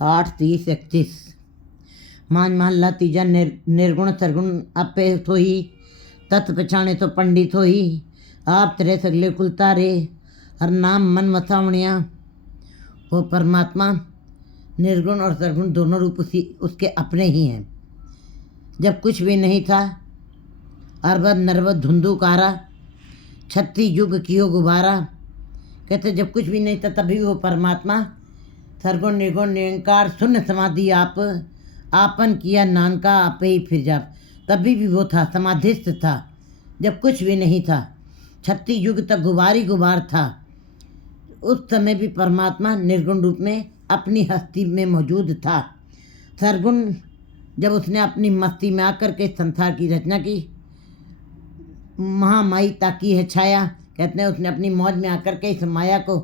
8:30-31। मान महला तीजा निर्गुण सरगुण आपे सोही, तत् पछाणे तो पंडित होई, आप तेरे सगले कुल तारे, हर नाम मन वसावणिया। वो परमात्मा निर्गुण और सरगुण दोनों रूप उसके अपने ही हैं। जब कुछ भी नहीं था, अरबद नरबद धुंधुकारा, 36 युग कियो गुबारा। कहते जब कुछ भी नहीं था तभी वो परमात्मा सरगुण निर्गुण निरंकार शून्य समाधि आप आपन किया नानका आपे ही फिर जा। तभी भी वो था, समाधिस्थ था जब कुछ भी नहीं था। 36 युग तक गुबारी गुबार था। उस समय भी परमात्मा निर्गुण रूप में अपनी हस्ती में मौजूद था। सरगुण जब उसने अपनी मस्ती में आकर के संसार की रचना की, महामाई ताकी है छाया। कहते हैं उसने अपनी मौज में आकर के इस माया को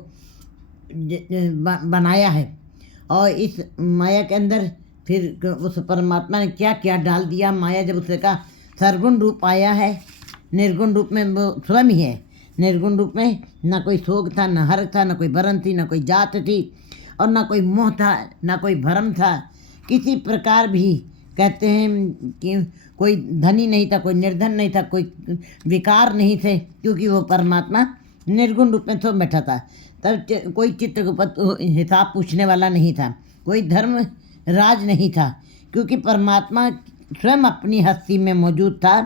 बनाया है, और इस माया के अंदर फिर उस परमात्मा ने क्या क्या डाल दिया। माया जब उसका सरगुण रूप आया है, निर्गुण रूप में वो स्वयं ही है। निर्गुण रूप में ना कोई शोक था, ना हर्ष था, ना कोई बरन थी, ना कोई जात थी, और ना कोई मोह था, ना कोई भरम था। किसी प्रकार भी कहते हैं कि कोई धनी नहीं था, कोई निर्धन नहीं था, कोई विकार नहीं थे, क्योंकि वो परमात्मा निर्गुण रूप में तो बैठा था। तब कोई चित्रगुप्त हिसाब पूछने वाला नहीं था, कोई धर्म राज नहीं था, क्योंकि परमात्मा स्वयं अपनी हस्ती में मौजूद था।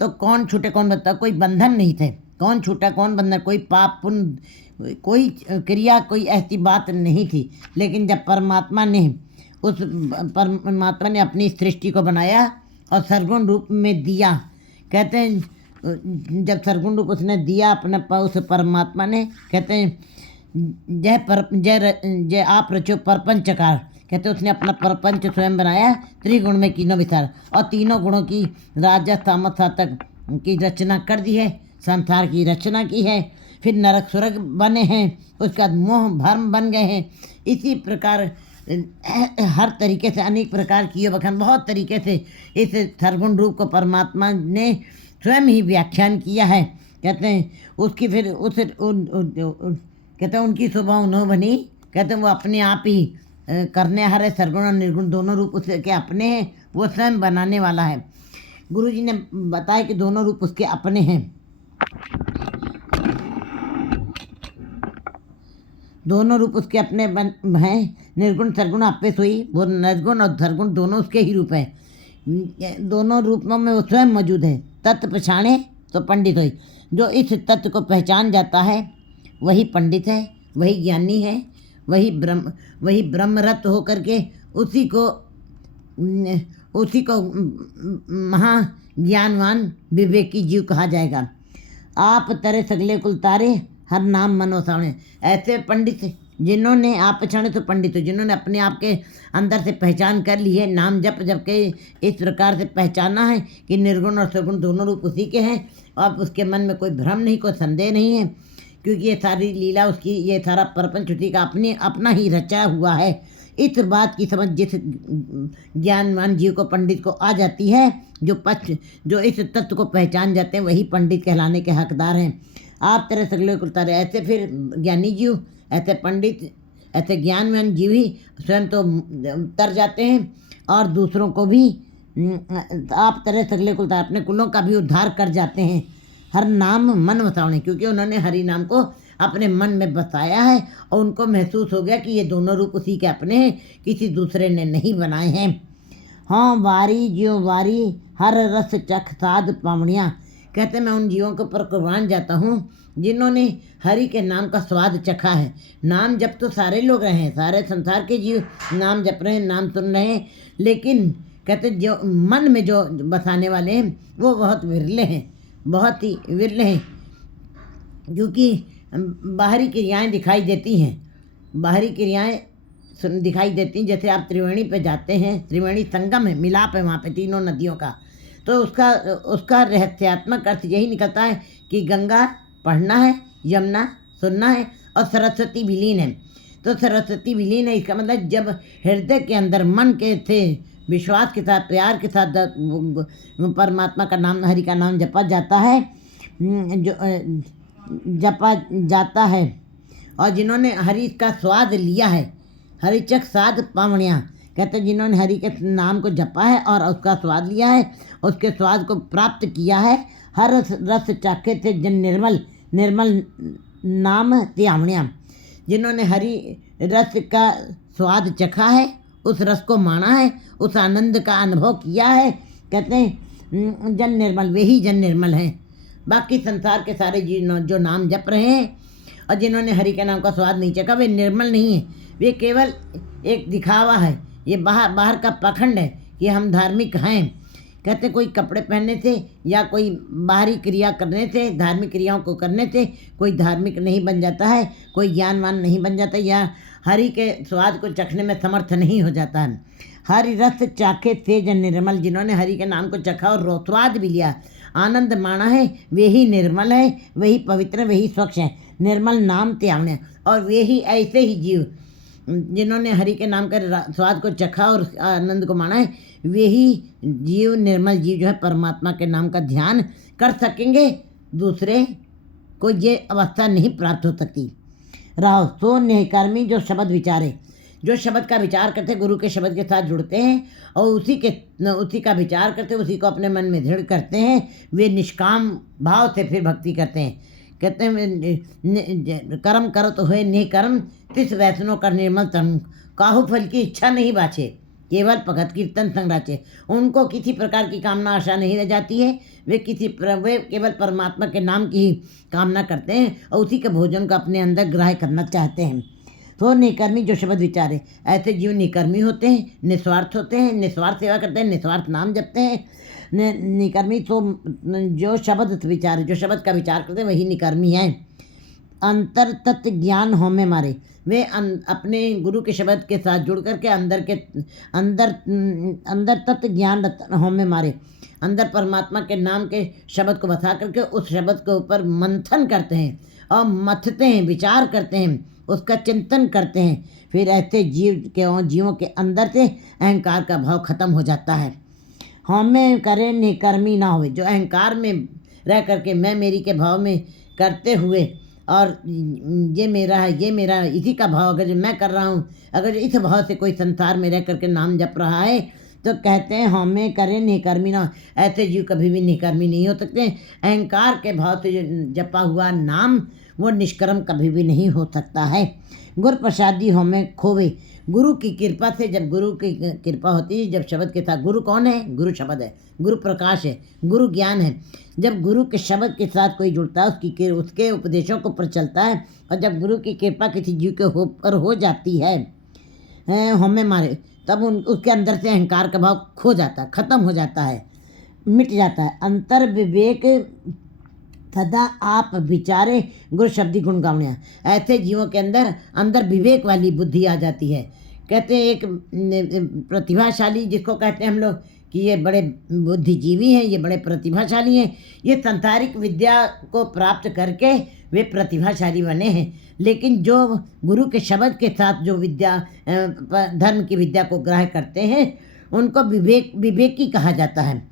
तो कौन छूटे कौन बता, कोई बंधन नहीं थे, कौन छूटा कौन बंधन, कोई पाप पुण्य, कोई क्रिया, कोई ऐसी बात नहीं थी। लेकिन जब परमात्मा ने अपनी सृष्टि को बनाया और सरगुण रूप में दिया, कहते हैं जब सरगुण रूप उसने दिया अपने उस परमात्मा ने, कहते हैं जय आप रचो परपंचकार। कहते हैं उसने अपना परपंच स्वयं बनाया, त्रिगुण में तीनों विचार, और तीनों गुणों की राजा सामत सातक की रचना कर दी है, संसार की रचना की है। फिर नरक स्वर्ग बने हैं, उसके बाद मोह भर्म बन गए हैं। इसी प्रकार हर तरीके से अनेक प्रकार की बखान बहुत तरीके से इस सरगुण रूप को परमात्मा ने स्वयं ही व्याख्यान किया है। कहते हैं उसकी फिर कहते हैं उनकी स्वभाव उन्हों बनी। कहते हैं वो अपने आप ही करने हरे सरगुण और निर्गुण दोनों रूप उसके अपने हैं, वो स्वयं बनाने वाला है। गुरु जी ने बताया कि दोनों रूप उसके अपने हैं, दोनों रूप उसके अपने हैं। निर्गुण सरगुण आपे सोई, वो निर्गुण और सरगुण दोनों उसके ही रूप हैं। दोनों रूपों में वो स्वयं मौजूद है। तत्व पहचाने तो पंडित होई। जो इस तत्व को पहचान जाता है वही पंडित है, वही ज्ञानी है, वही ब्रह्मरत होकर के उसी को महाज्ञानवान विवेकी जीव कहा जाएगा। आप तरे सगले कुल तारे, हर नाम मनो सावणे। ऐसे पंडित जिन्होंने आप पहचाने तो पंडित हो, जिन्होंने अपने आप के अंदर से पहचान कर ली है, नाम जप जप के इस प्रकार से पहचाना है कि निर्गुण और सगुण दोनों रूप उसी के हैं, और उसके मन में कोई भ्रम नहीं, कोई संदेह नहीं है, क्योंकि ये सारी लीला उसकी, ये सारा प्रपंच उसी का अपना ही रचा हुआ है। इस बात की समझ जिस ज्ञानवान जीव को, पंडित को आ जाती है, जो इस तत्व को पहचान जाते हैं, वही पंडित कहलाने के हकदार हैं। आप तेरे सगले कुलतारे। ऐसे फिर ज्ञानी जीव, ऐसे पंडित, ऐसे ज्ञानवान जीव ही स्वयं तो तर जाते हैं, और दूसरों को भी आप तेरे सगले कुलतारे अपने कुलों का भी उद्धार कर जाते हैं। हर नाम मन बसावणे, क्योंकि उन्होंने हरि नाम को अपने मन में बसाया है, और उनको महसूस हो गया कि ये दोनों रूप उसी के अपने हैं, किसी दूसरे ने नहीं बनाए हैं। हाँ वारी ज्यो वारी, हर रस चख साध पावणिया। कहते मैं उन जीवों के ऊपर कुर्बान जाता हूँ जिन्होंने हरि के नाम का स्वाद चखा है। नाम जप तो सारे लोग रहे हैं, सारे संसार के जीव नाम जप रहे हैं, नाम सुन रहे हैं, लेकिन कहते जो मन में जो बसाने वाले हैं वो बहुत विरले हैं, बहुत ही विरले हैं। क्योंकि बाहरी क्रियाएं दिखाई देती हैं, बाहरी क्रियाएं दिखाई देती हैं। जैसे आप त्रिवेणी पे जाते हैं, त्रिवेणी संगम है, मिलाप है वहाँ पे तीनों नदियों का, तो उसका रहस्यात्मक अर्थ यही निकलता है कि गंगा पढ़ना है, यमुना सुनना है, और सरस्वती विलीन है। तो सरस्वती विलीन है, इसका मतलब जब हृदय के अंदर मन के से विश्वास के साथ, प्यार के साथ परमात्मा का नाम, हरि का नाम जपा जाता है, जपा जाता है, और जिन्होंने हरि का स्वाद लिया है, हरिचक साध पावणिया, कहते जिन्होंने हरि के नाम को जपा है और उसका स्वाद लिया है, उसके स्वाद को प्राप्त किया है। हर रस चाखे थे जन निर्मल, निर्मल नाम त्यावणिया, जिन्होंने हरि रस का स्वाद चखा है, उस रस को माना है, उस आनंद का अनुभव किया है, कहते हैं जन निर्मल, वे ही जन निर्मल हैं। बाकी संसार के सारे जीव जो नाम जप रहे हैं और जिन्होंने हरि के नाम का स्वाद नहीं चखा, वे निर्मल नहीं हैं, वे केवल एक दिखावा है, ये बाहर का पाखंड है कि हम धार्मिक हैं। कहते कोई कपड़े पहनने से या कोई बाहरी क्रिया करने से, धार्मिक क्रियाओं को करने से कोई धार्मिक नहीं बन जाता है, कोई ज्ञानवान नहीं बन जाता, या हरि के स्वाद को चखने में समर्थ नहीं हो जाता है। हरि रस चाखे तेज निर्मल, जिन्होंने हरि के नाम को चखा और स्वाद भी लिया, आनंद माना है, वे ही निर्मल है, वही पवित्र, वही स्वच्छ है। निर्मल नाम त्यागने, और वे ही ऐसे ही जीव जिन्होंने हरि के नाम का स्वाद को चखा और आनंद को माना है, वे ही जीव, निर्मल जीव जो है परमात्मा के नाम का ध्यान कर सकेंगे। दूसरे को ये अवस्था नहीं प्राप्त हो सकती। राहो सो निकर्मी जो शब्द विचारे, जो शब्द का विचार करते, गुरु के शब्द के साथ जुड़ते हैं और उसी का विचार करते, उसी को अपने मन में दृढ़ करते हैं, वे निष्काम भाव से फिर भक्ति करते हैं। कहते हैं कर्म करत हुए निकर्म, तिस वैष्णव कर निर्मल तन, काहू फल की इच्छा नहीं बाचे, केवल भगत कीर्तन संग राचे। उनको किसी प्रकार की कामना आशा नहीं रह जाती है, वे केवल परमात्मा के नाम की ही कामना करते हैं और उसी के भोजन को अपने अंदर ग्राह्य करना चाहते हैं। तो निकर्मी जो शब्द विचारे, ऐसे जीव निकर्मी होते हैं, निस्वार्थ होते हैं, निस्वार्थ सेवा करते हैं, निस्वार्थ नाम जपते हैं। निकर्मी तो जो शब्द विचारे, जो शब्द का विचार करते हैं वही निकर्मी हैं। अंतर तत्व ज्ञान होमे मारे, वे अपने गुरु के शब्द के साथ जुड़ करके अंदर तत्व ज्ञान होमे मारे, अंदर परमात्मा के नाम के शब्द को बसा करके उस शब्द के ऊपर मंथन करते हैं और मथते हैं, विचार करते हैं, उसका चिंतन करते हैं। फिर ऐसे जीवों के अंदर से अहंकार का भाव खत्म हो जाता है। हमें करे निकर्मी ना हुए, जो अहंकार में रह करके मैं मेरी के भाव में करते हुए और ये मेरा है, ये मेरा है, इसी का भाव अगर मैं कर रहा हूँ, अगर इस भाव से कोई संसार में रह करके नाम जप रहा है तो कहते हैं हमें करे निकर्मी ना। ऐसे जीव कभी भी निकर्मी नहीं हो सकते। अहंकार के भाव से जो जपा हुआ नाम वो निष्कर्म कभी भी नहीं हो सकता है। गुरु प्रसादी हमें खोवे, गुरु की कृपा से, जब गुरु की कृपा होती है, जब शब्द के साथ, गुरु कौन है? गुरु शब्द है, गुरु प्रकाश है, गुरु ज्ञान है। जब गुरु के शब्द के साथ कोई जुड़ता है, उसके उपदेशों को पर चलता है, और जब गुरु की कृपा किसी जीव के ऊपर हो जाती है हमें मारे, तब उसके अंदर से अहंकार का भाव खो जाता है, खत्म हो जाता है, मिट जाता है। अंतर विवेक सदा आप विचारे गुरु शब्दी गुण गावणिया, ऐसे जीवों के अंदर विवेक वाली बुद्धि आ जाती है। कहते हैं एक प्रतिभाशाली, जिसको कहते हैं हम लोग कि ये बड़े बुद्धिजीवी हैं, ये बड़े प्रतिभाशाली हैं, ये सांसारिक विद्या को प्राप्त करके वे प्रतिभाशाली बने हैं। लेकिन जो गुरु के शब्द के साथ जो विद्या, धर्म की विद्या को ग्रहण करते हैं, उनको विवेकी कहा जाता है।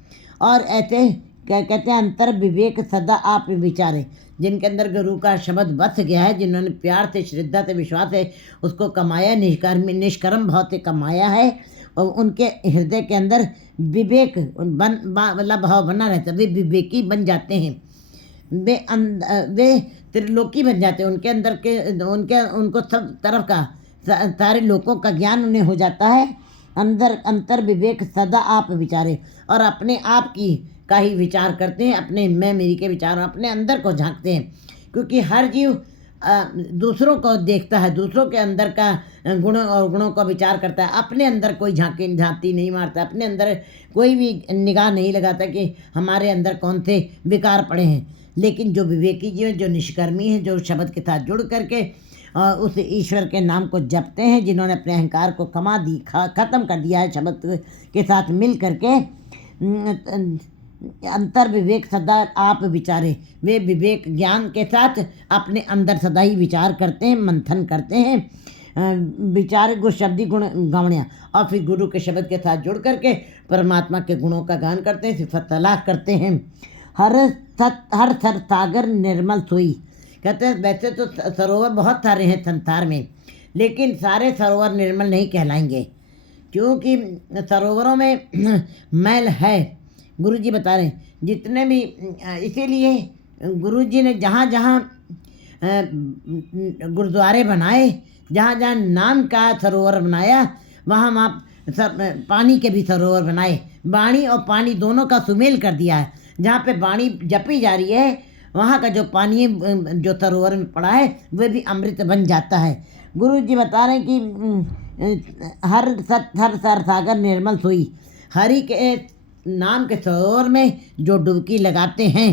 और ऐसे कहते हैं अंतर विवेक सदा आप विचारे, जिनके अंदर गुरु का शब्द बस गया है, जिन्होंने प्यार से, श्रद्धा से, विश्वास से उसको कमाया, निष्कर्म भाव से कमाया है, और उनके हृदय के अंदर विवेक वाला भाव बना रहता है, वे विवेकी बन जाते हैं, वे त्रिलोकी बन जाते हैं। उनके अंदर के उनको सब तरफ का, सारे लोगों का ज्ञान उन्हें हो जाता है। अंतर विवेक सदा आप विचारे, और अपने आप की का ही विचार करते हैं, अपने मैं मेरी के विचार अपने अंदर को झांकते हैं। क्योंकि हर जीव दूसरों को देखता है, दूसरों के अंदर का गुणों का विचार करता है, अपने अंदर कोई झांकी नहीं मारता, अपने अंदर कोई भी निगाह नहीं लगाता कि हमारे अंदर कौन से विकार पड़े हैं। लेकिन जो विवेकी जीव हैं, जो निष्कर्मी हैं, जो शब्द के साथ जुड़ करके उस ईश्वर के नाम को जपते हैं, जिन्होंने अपने अहंकार को खत्म कर दिया है शब्द के साथ मिल करके, अंतर विवेक सदा आप विचारे, वे विवेक ज्ञान के साथ अपने अंदर सदा ही विचार करते हैं, मंथन करते हैं। विचार गुरु शब्दी गुण गावणिया, और फिर गुरु के शब्द के साथ जुड़ करके परमात्मा के गुणों का गान करते हैं, सिफत तलाश करते हैं। हर सर सागर निर्मल सोई, कहते हैं वैसे तो सरोवर बहुत सारे हैं संसार में, लेकिन सारे सरोवर निर्मल नहीं कहलाएंगे, क्योंकि सरोवरों में मैल है। गुरु जी बता रहे हैं जितने भी, इसीलिए गुरु जी ने जहाँ जहाँ गुरुद्वारे बनाए, जहाँ जहाँ नाम का सरोवर बनाया, वहाँ वहाँ पानी के भी सरोवर बनाए। वाणी और पानी दोनों का सुमेल कर दिया है। जहाँ पे वाणी जपी जा रही है, वहाँ का जो पानी जो सरोवर में पड़ा है वह भी अमृत बन जाता है। गुरु जी बता रहे हैं कि हर सर सागर निर्मल सोई, हरि के नाम के सरोवर में जो डुबकी लगाते हैं,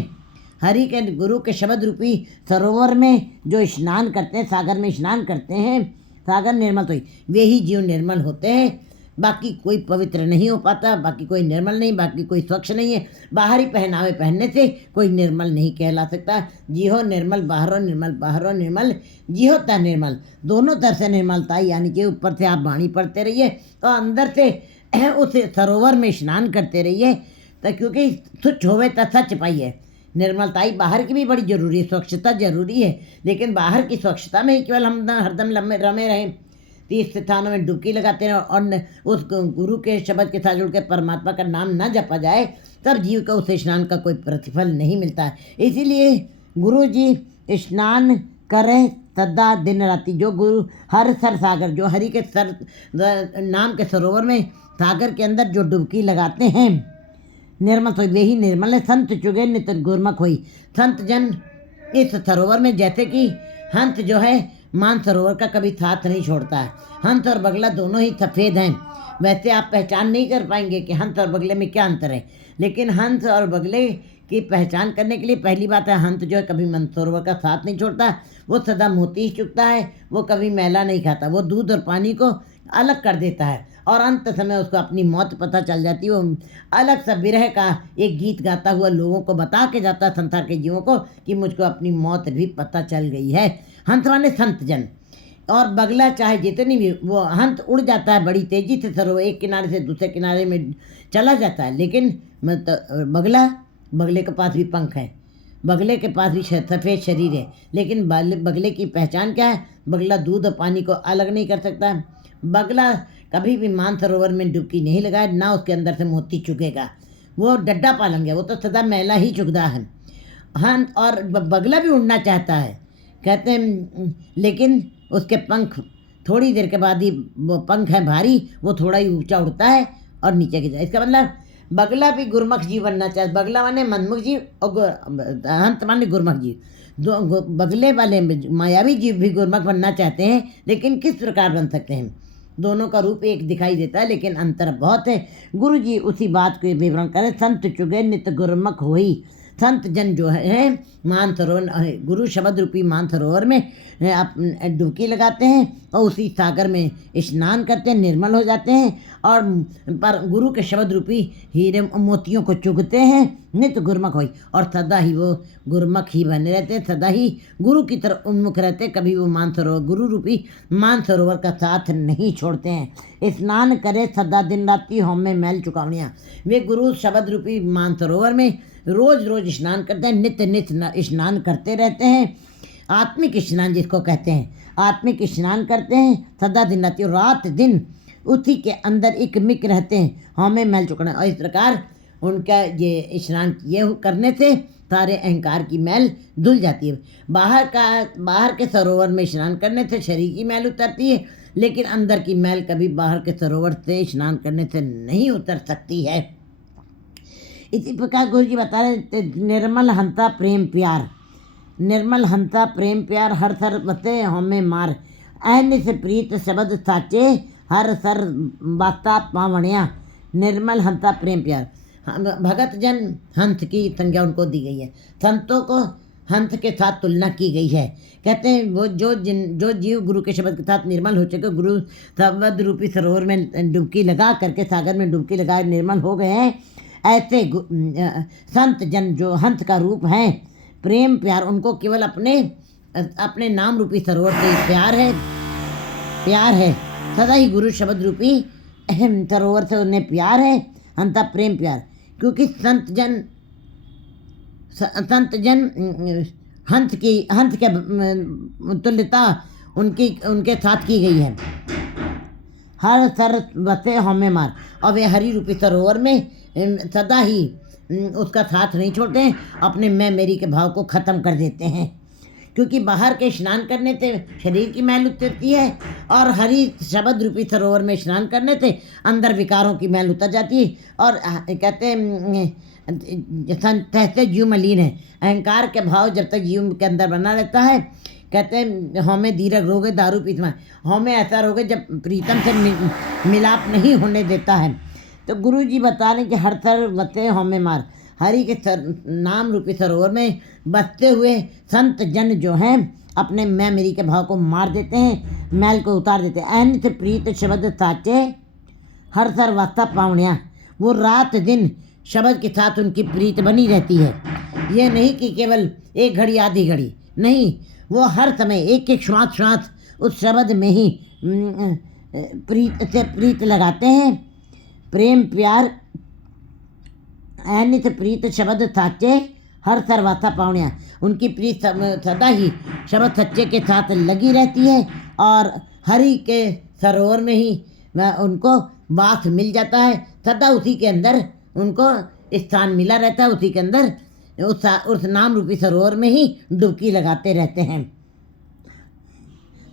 हरि के गुरु के शब्द रूपी सरोवर में जो स्नान करते हैं, सागर में स्नान करते हैं, सागर निर्मल सोई, वे ही जीव निर्मल होते हैं। बाकी कोई पवित्र नहीं हो पाता, बाकी कोई निर्मल नहीं, बाकी कोई स्वच्छ नहीं है। बाहरी पहनावे पहनने से कोई निर्मल नहीं कहला सकता। जिहो निर्मल बाहरों निर्मल, बाहरों निर्मल जिहो ता निर्मल, दोनों तरह से निर्मलता, यानी कि ऊपर से आप वाणी पढ़ते रहिए और अंदर से उस सरोवर में स्नान करते रहिए, तो क्योंकि तुच्छ होवे तो सच पाइए। निर्मलताई बाहर की भी बड़ी जरूरी है, स्वच्छता जरूरी है, लेकिन बाहर की स्वच्छता में ही केवल हम हरदम रमे रहें, तीर्थ स्थानों में डुबकी लगाते हैं और उस गुरु के शब्द के साथ जुड़ के परमात्मा का नाम न जपा जाए, तब जीव को उस स्नान का कोई प्रतिफल नहीं मिलता है। इसीलिए गुरु जी स्नान करें सदा दिन राति। जो गुरु हर सर सागर, जो हरि के सर नाम के सरोवर में सागर के अंदर जो डुबकी लगाते हैं, निर्मल तो वे ही निर्मल है। संत चुगे नित गुरमुख हुई, संत जन इस सरोवर में, जैसे कि हंस जो है मान सरोवर का कभी साथ नहीं छोड़ता है। हंस और बगला दोनों ही सफ़ेद हैं। वैसे आप पहचान नहीं कर पाएंगे कि हंस और बगले में क्या अंतर है, लेकिन हंस और बगले की पहचान करने के लिए पहली बात है, हंस जो है कभी सरोवर का साथ नहीं छोड़ता, वो सदा मोती ही चुगता है, वो कभी मैला नहीं खाता, वो दूध और पानी को अलग कर देता है और अंत समय उसको अपनी मौत पता चल जाती है। वो अलग सा विरह का एक गीत गाता हुआ लोगों को बता के जाता है, संसार के जीवों को, कि मुझको अपनी मौत भी पता चल गई है। हंस माने संत जन, और बगला चाहे जितनी भी, वो हंस उड़ जाता है बड़ी तेजी से, सरोवर एक किनारे से दूसरे किनारे में चला जाता है, लेकिन बगले के पास भी पंख है, बगले के पास भी सफ़ेद शरीर है, लेकिन बगले की पहचान क्या है? बगला दूध और पानी को अलग नहीं कर सकता। बगला कभी भी मानसरोवर में डुबकी नहीं लगाए, ना उसके अंदर से मोती चुगेगा, वो डड्डा पालन गया, वो तो सदा मैला ही चुगदा है। हाँ, और बगला भी उड़ना चाहता है, कहते हैं, लेकिन उसके पंख थोड़ी देर के बाद ही, वो पंख है भारी, वो थोड़ा ही ऊंचा उड़ता है और नीचे गिर जाए। इसका मतलब बगला भी गुरमुख जीव बनना चाहता, बगला माने मनमुख जीव और हंस माने गुरमुख जीव। बगले वाले मायावी जीव भी गुरमुख बनना चाहते हैं, लेकिन किस प्रकार बन सकते हैं? दोनों का रूप एक दिखाई देता है, लेकिन अंतर बहुत है। गुरु जी उसी बात को विवरण करें, संत चुगे नित गुरमुख होई। संत जन जो है मानसरोवर, गुरु शब्द रूपी मानसरोवर में डुबकी लगाते हैं और उसी सागर में स्नान करते हैं, निर्मल हो जाते हैं, और पर गुरु के शब्द रूपी हीरे मोतियों को चुगते हैं, नित गुरमुख होई, और सदा ही वो गुरमुख ही बने रहते हैं, सदा ही गुरु की तरफ उन्मुख रहते हैं। कभी वो मानसरोवर, गुरु रूपी मानसरोवर का साथ नहीं छोड़ते हैं। स्नान करे सदा दिन राति होम में मैल चुकावनियाँ। वे गुरु शब्द रूपी मानसरोवर में रोज रोज स्नान करते हैं, नित्य नित्य स्नान करते रहते हैं। आत्मिक स्नान जिसको कहते हैं, आत्मिक स्नान करते हैं सदा दिन राति, रात दिन उसी के अंदर एक मिक रहते हैं, हमें मैल चुकाना। और इस प्रकार उनका ये स्नान करने से सारे अहंकार की मैल धुल जाती है। बाहर के सरोवर में स्नान करने से शरीर की मैल उतरती है, लेकिन अंदर की मैल कभी बाहर के सरोवर से स्नान करने से नहीं उतर सकती है। इसी प्रकार गुरु जी बता रहे, निर्मल हंता प्रेम प्यार, निर्मल हंता प्रेम प्यार, हर सर बते हमें मार, ऐन से प्रीत शब्द साचे, हर सर बाता पावणिया। निर्मल हंता प्रेम प्यार, भगत जन हंस की संज्ञा उनको दी गई है, संतों को हंस के साथ तुलना की गई है। कहते हैं वो जो जीव गुरु के शब्द के साथ निर्मल हो चुके, गुरु शब्द रूपी सरोवर में डुबकी लगा करके, सागर में डुबकी लगाए निर्मल हो गए हैं, ऐसे संत जन जो हंस का रूप हैं, प्रेम प्यार, उनको केवल अपने नाम रूपी सरोवर से प्यार है, सदा ही गुरु शब्द रूपी सरोवर से उन्हें प्यार है, हंता प्रेम प्यार। क्योंकि संत जन हंस के तुल्यता उनके साथ की गई है। हर सर बसे हमें मार, और वे हरि रूपी सरोवर में सदा ही उसका साथ नहीं छोड़ते हैं, अपने मैं मेरी के भाव को ख़त्म कर देते हैं। क्योंकि बाहर के स्नान करने से शरीर की मैल उतरती है, और हरि शब्द रूपी सरोवर में स्नान करने से अंदर विकारों की मैल उतर जाती है। और कहते हैं जीव मलिन है। अहंकार के भाव जब तक जीव के अंदर बना रहता है, कहते हैं हमें दीर्घ रोग दारू पीतमा, हमें ऐसा रोग है जब प्रीतम से मिलाप नहीं होने देता है। तो गुरु जी बता रहे कि हर सर बसे हमें मार, हरि के नाम रूपी सरोवर में बसते हुए संत जन जो हैं अपने मैं मेरी के भाव को मार देते हैं, मैल को उतार देते हैं। ऐन से प्रीत शब्द साचे हर सर वास्ता पावणिया, वो रात दिन शब्द के साथ उनकी प्रीत बनी रहती है। ये नहीं कि केवल एक घड़ी आधी घड़ी, नहीं, वो हर समय एक एक श्वास श्वास उस शब्द में ही प्रीत लगाते हैं। प्रेम प्यार ऐनित प्रीत शब्द साचे हर सर्वाथा पावणिया, उनकी प्रीत सदा ही शब्द सच्चे के साथ लगी रहती है, और हरि के सरोवर में ही उनको वास मिल जाता है। सदा उसी के अंदर उनको स्थान मिला रहता है, उसी के अंदर उस नाम रूपी सरोवर में ही डुबकी लगाते रहते हैं,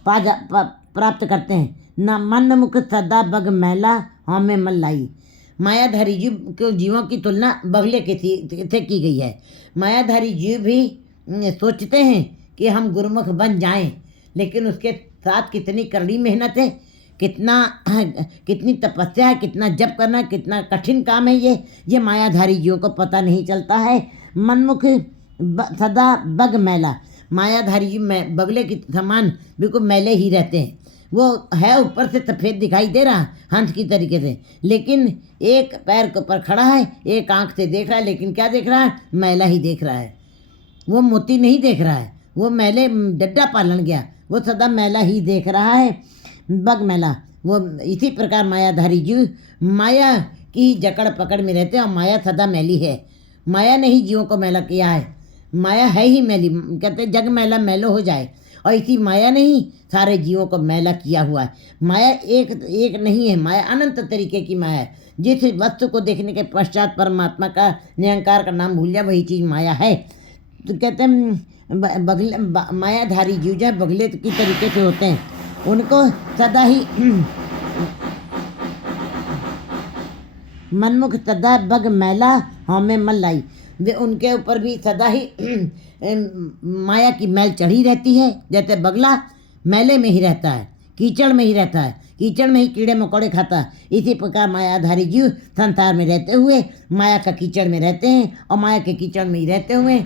प्राप्त करते हैं। न मन मुख सदा बग मैला हमें मल्लाई, मायाधारी जीवों की तुलना बगले के से की गई है। मायाधारी जीव भी सोचते हैं कि हम गुरुमुख बन जाएं, लेकिन उसके साथ कितनी कड़ी मेहनत है, कितनी तपस्या है, कितना जप करना, कितना कठिन काम है ये मायाधारी जीवों को पता नहीं चलता है। मनमुख सदा बग मैला, मायाधारी जीव बगले के समान बिल्कुल मैले ही रहते हैं। वो है ऊपर से सफ़ेद दिखाई दे रहा हंस की तरीके से, लेकिन एक पैर के ऊपर खड़ा है, एक आंख से देख रहा है, लेकिन क्या देख रहा है? मैला ही देख रहा है। वो मोती नहीं देख रहा है, वो मैले डड्डा पालन गया, वो सदा मैला ही देख रहा है, बग मैला। वो इसी प्रकार मायाधारी जीव माया की जकड़ पकड़ में रहते हैं, और माया सदा मैली है। माया ने ही जीवों को मैला किया है, माया है ही मैली। कहते जग मैला मैलो हो जाए, और इसी माया ने ही सारे जीवों को मैला किया हुआ है। माया एक नहीं है, माया अनंत तरीके की माया है। जिस वस्तु को देखने के पश्चात परमात्मा का निरंकार का नाम भूल जाए, वही चीज़ माया है। तो कहते हैं बगले मायाधारी जीव जो है बगले की तरीके से होते हैं, उनको सदा ही मनमुख सदा बग मैला हमें मल्लाई, वे उनके ऊपर भी सदा ही माया की मैल चढ़ी रहती है। जैसे बगला मैले में ही रहता है, कीचड़ में ही रहता है, कीचड़ में ही कीड़े मकोड़े खाता है, इसी प्रकार मायाधारी जीव संसार में रहते हुए माया का कीचड़ में रहते हैं, और माया के कीचड़ में ही रहते हुए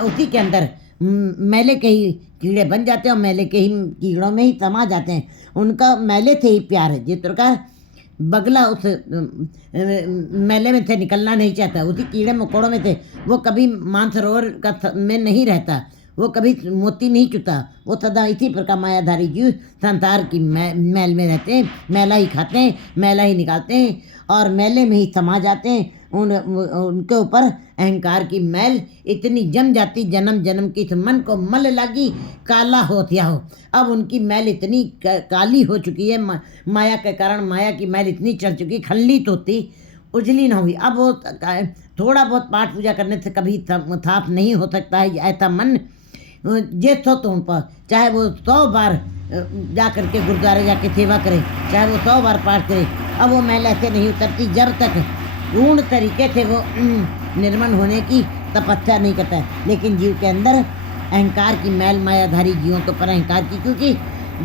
उसी के अंदर मैले के ही कीड़े बन जाते हैं, और मैले के ही कीड़ों में ही समा जाते हैं। उनका मैले से ही प्यार है। जिस प्रकार बगला उस मैले में से निकलना नहीं चाहता, उसी कीड़े मकोड़ों में से वो कभी मानसरोवर का में नहीं रहता, वो कभी मोती नहीं चुता, वो सदा इसी प्रकार मायाधारी जीव संसार की मैल में रहते हैं, मैला ही खाते हैं, मैला ही निकालते हैं, और मैले में ही समा जाते हैं। उनके ऊपर अहंकार की मैल इतनी जम जाती, जन्म जन्म की मन को मल लागी काला होतिया हो। अब उनकी मैल इतनी काली हो चुकी है, माया के कारण माया की मैल इतनी चढ़ चुकी, खल्लित होती, उजली ना हुई। अब वो थोड़ा बहुत पाठ पूजा करने से कभी साफ नहीं हो सकता है ऐसा मन। जे तो तुम पर चाहे वो 100 बार जा करके गुरुद्वारे जाके सेवा करे, चाहे वो 100 बार पाठ करे, अब वो मैल ऐसे नहीं उतरती जब तक पूर्ण तरीके से वो निर्मल होने की तपस्या नहीं करता है। लेकिन जीव के अंदर अहंकार की मैल मायाधारी जीवों के ऊपर अहंकार की, क्योंकि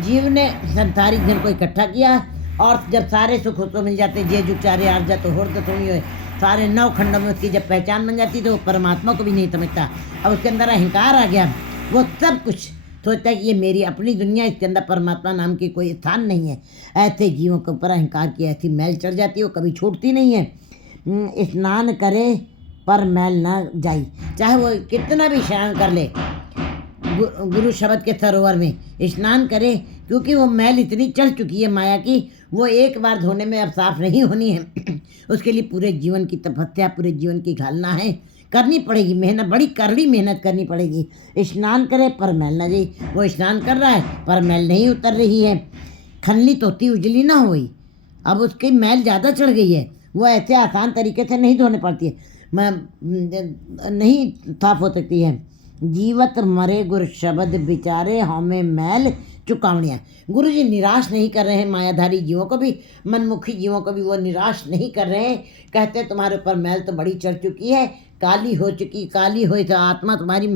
जीव ने संसारिक धन को इकट्ठा किया, और जब सारे सुख उसको मिल जाते, जे जुचारे आर्जा तो होर तो थोड़ी हो, सारे 9 खंडों में उसकी जब पहचान बन जाती तो वो परमात्मा को भी नहीं समझता। अब उसके अंदर अहंकार आ गया, वो सब कुछ सोचता है कि ये मेरी अपनी दुनिया, इसके अंदर परमात्मा नाम की कोई स्थान नहीं है। ऐसे जीवों के ऊपर अहंकार की ऐसी मैल चढ़ जाती है, वो कभी छूटती नहीं है। स्नान करे पर मैल ना जाई, चाहे वो कितना भी स्नान कर ले, गुरु शब्द के सरोवर में स्नान करे, क्योंकि वो मैल इतनी चढ़ चुकी है माया की, वो एक बार धोने में अब साफ नहीं होनी है। उसके लिए पूरे जीवन की तपस्या, पूरे जीवन की घालना है करनी पड़ेगी मेहनत, बड़ी करड़ी मेहनत करनी पड़ेगी। स्नान करे पर मैल ना जाई, वो स्नान कर रहा है पर मैल नहीं उतर रही है। खल्ली तोती उजली ना हुई, अब उसकी मैल ज़्यादा चढ़ गई है, वो ऐसे आसान तरीके से नहीं धोने पड़ती है, नहीं साफ हो सकती है। जीवत मरे गुर शब्द बिचारे हमें मैल चुकावनियाँ। गुरु जी निराश नहीं कर रहे हैं मायाधारी जीवों को भी, मनमुखी जीवों को भी वो निराश नहीं कर रहे हैं। कहते हैं तुम्हारे ऊपर मैल तो बड़ी चढ़ चुकी है, काली हो चुकी, काली हो तो आत्मा तुम्हारी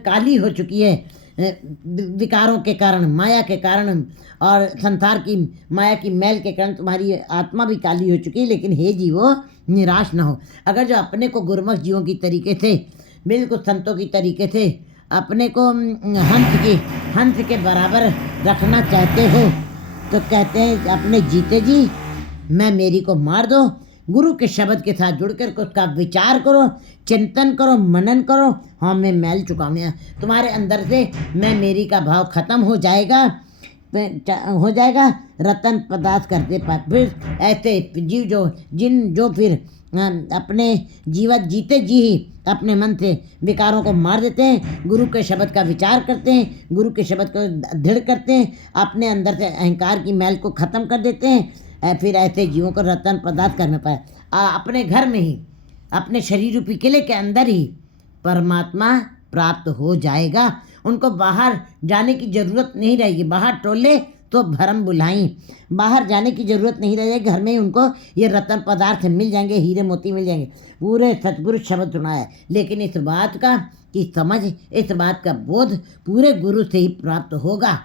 काली हो चुकी है विकारों के कारण, माया के कारण और संसार की माया की मैल के कारण तुम्हारी आत्मा भी काली हो चुकी है। लेकिन हे जीवो निराश ना हो। अगर जो अपने को गुरुमुख जीवों की तरीके से, बिल्कुल संतों की तरीके से अपने को हंस के बराबर रखना चाहते हो तो कहते हैं अपने जीते जी मैं मेरी को मार दो। गुरु के शब्द के साथ जुड़ कर उसका विचार करो, चिंतन करो, मनन करो। हाँ मैं मैल चुकाऊँ, तुम्हारे अंदर से मैं मेरी का भाव खत्म हो जाएगा, रतन पदार्थ करते पाए। फिर ऐसे जीव जो फिर अपने जीवत जीते जी ही अपने मन से विकारों को मार देते हैं, गुरु के शब्द का विचार करते हैं, गुरु के शब्द को दृढ़ करते हैं, अपने अंदर से अहंकार की मैल को खत्म कर देते हैं। फिर ऐसे जीवों को रतन पदार्थ करने पाए। अपने घर में ही, अपने शरीर रूपी किले के अंदर ही परमात्मा प्राप्त हो जाएगा। उनको बाहर जाने की ज़रूरत नहीं रहेगी। बाहर टोले तो भरम बुलाई, बाहर जाने की ज़रूरत नहीं रह जाएगी। घर में ही उनको ये रत्न पदार्थ मिल जाएंगे, हीरे मोती मिल जाएंगे। पूरे सतगुरु शब्द सुना है, लेकिन इस बात का की समझ, इस बात का बोध पूरे गुरु से ही प्राप्त होगा।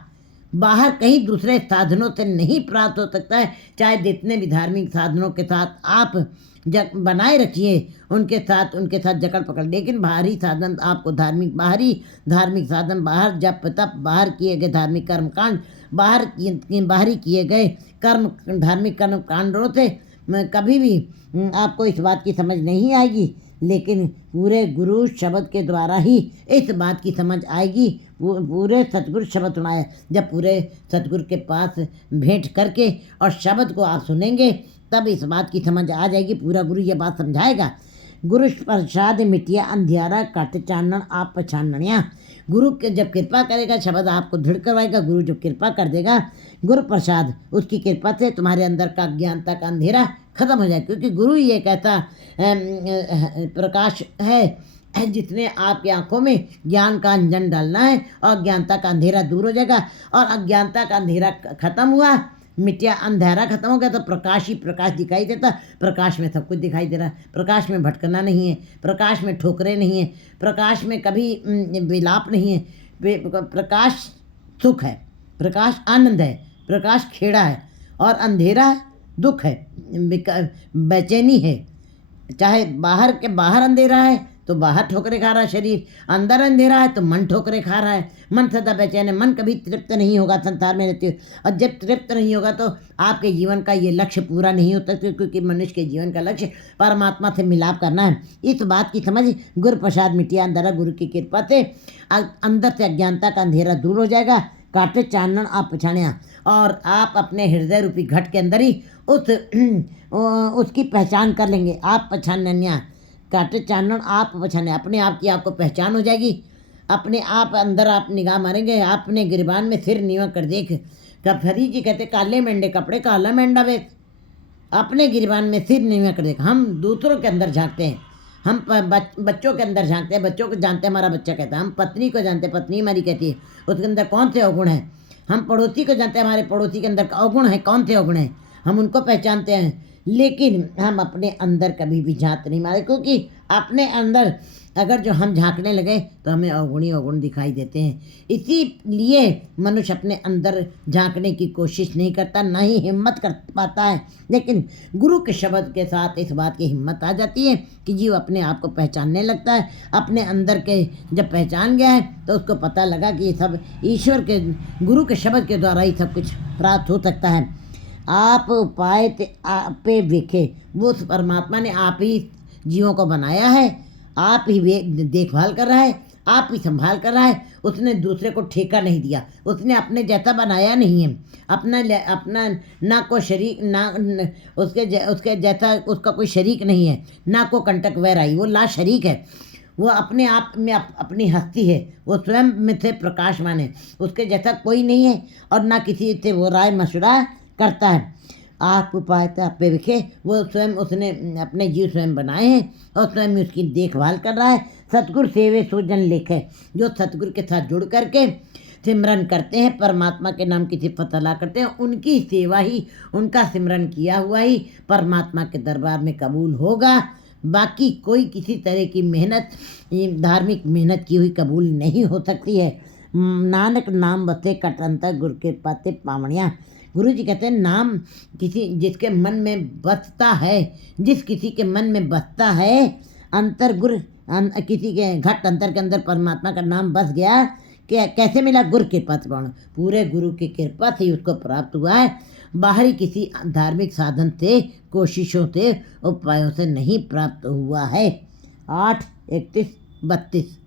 बाहर कहीं दूसरे साधनों से नहीं प्राप्त हो सकता है। चाहे जितने भी धार्मिक साधनों के साथ आप बनाए रखिए, उनके साथ जकड़ पकड़, लेकिन बाहरी साधन आपको बाहरी धार्मिक साधन, बाहर जप तप, बाहर किए गए धार्मिक कर्मकांड, बाहरी किए गए धार्मिक कर्म कांडों से कभी भी आपको इस बात की समझ नहीं आएगी। लेकिन पूरे गुरु शब्द के द्वारा ही इस बात की समझ आएगी। पूरे सतगुरु शब्द सुनाया, जब पूरे सतगुरु के पास भेंट करके और शब्द को आप सुनेंगे तब इस बात की समझ आ जाएगी। पूरा गुरु ये बात समझाएगा। गुरु प्रसाद मिटिया अंधियारा कट चानन आप पछाननिया। गुरु के जब कृपा करेगा, शब्द आपको दृढ़ करवाएगा। गुरु जब कृपा कर देगा, गुरु प्रसाद, उसकी कृपा से तुम्हारे अंदर का अज्ञानता का अंधेरा खत्म हो जाएगा। क्योंकि गुरु ही एक ऐसा प्रकाश है जिसने आपकी आंखों में ज्ञान का अंजन डालना है और अज्ञानता का अंधेरा दूर हो जाएगा। और अज्ञानता का अंधेरा खत्म हुआ, मिट्टिया अंधेरा खत्म हो गया तो प्रकाश ही प्रकाश दिखाई देता। प्रकाश में सब कुछ दिखाई दे रहा है। प्रकाश में भटकना नहीं है, प्रकाश में ठोकरे नहीं है, प्रकाश में कभी विलाप नहीं है। प्रकाश सुख है, प्रकाश आनंद है, प्रकाश खेड़ा है, और अंधेरा दुख है, बेचैनी है। चाहे बाहर अंधेरा है तो बाहर ठोकरे खा रहा है शरीर, अंदर अंधेरा है तो मन ठोकरे खा रहा है। मन सदा बेचैन है, मन कभी तृप्त नहीं होगा संसार में रहते हुए। और जब तृप्त नहीं होगा तो आपके जीवन का ये लक्ष्य पूरा नहीं होता, क्योंकि मनुष्य के जीवन का लक्ष्य परमात्मा से मिलाप करना है। इस बात की समझ गुरु प्रसाद मिटिया अंदर, गुरु की कृपा से अंदर से अज्ञानता का अंधेरा दूर हो जाएगा। काटे चानन आप पछानिया, और आप अपने हृदय रूपी घट के अंदर ही उसकी पहचान कर लेंगे। आप पछानिया, काटे चानन आप पछाने, अपने आप की आपको पहचान हो जाएगी। अपने आप अंदर आप निगाह मारेंगे, आपने गिरबान में सिर नीवा कर देख। कफरी जी कहते काले मेंढे कपड़े काला मेंढा बेच, अपने गिरबान में सिर नीवा कर देख। हम दूसरों के अंदर झांकते हैं, हम बच्चों के अंदर झांकते हैं, बच्चों को जानते हैं हमारा बच्चा कहता है। हम पत्नी को जानते हैं, पत्नी हमारी कहती है उसके अंदर कौन से अवगुण हैं। हम पड़ोसी को जानते हैं, हमारे पड़ोसी के अंदर अवगुण है, कौन से अवगुण हैं, हम उनको पहचानते हैं। लेकिन हम अपने अंदर कभी भी झांक नहीं मारे, क्योंकि अपने अंदर अगर जो हम झांकने लगे तो हमें अवगुण दिखाई देते हैं। इसीलिए मनुष्य अपने अंदर झांकने की कोशिश नहीं करता, ना ही हिम्मत कर पाता है। लेकिन गुरु के शब्द के साथ इस बात की हिम्मत आ जाती है कि जीव अपने आप को पहचानने लगता है। अपने अंदर के जब पहचान गया है तो उसको पता लगा कि ये सब ईश्वर के, गुरु के शब्द के द्वारा ही सब कुछ प्राप्त हो सकता है। आप उपाय पे देखे, वो परमात्मा ने आप ही जीवों को बनाया है, आप ही देखभाल कर रहा है, आप ही संभाल कर रहा है। उसने दूसरे को ठेका नहीं दिया, उसने अपने जैसा बनाया नहीं है। अपना ना को शरीक ना उसके जैसा उसका कोई शरीक नहीं है, ना को कंटक वैराई, वो ला शरीक है। वो अपने आप में अपनी हस्ती है, वो स्वयं में से प्रकाशमान है, उसके जैसा कोई नहीं है और ना किसी से वो राय मशुरा करता है। आप उपाय आप पे लिखे, वो स्वयं उसने अपने जीव स्वयं बनाए हैं और स्वयं उसकी देखभाल कर रहा है। सतगुरु सेवे सो जन लेखे, जो सतगुरु के साथ जुड़ करके सिमरन करते हैं, परमात्मा के नाम की सिफत अला करते हैं, उनकी सेवा ही, उनका सिमरन किया हुआ ही परमात्मा के दरबार में कबूल होगा। बाकी कोई किसी तरह की मेहनत, धार्मिक मेहनत की हुई कबूल नहीं हो सकती है। नानक नाम बसे कटंतर गुरु के पाते पावणिया। गुरु जी कहते हैं नाम किसी जिसके मन में बसता है, जिस किसी के मन में बसता है, अंतर गुरु किसी के घट अंतर के अंदर परमात्मा का नाम बस गया। कैसे मिला? गुरु कृपा से पावण, पूरे गुरु की कृपा से ही उसको प्राप्त हुआ है। बाहरी किसी धार्मिक साधन से, कोशिशों से, उपायों से नहीं प्राप्त हुआ है। 8, 31, 32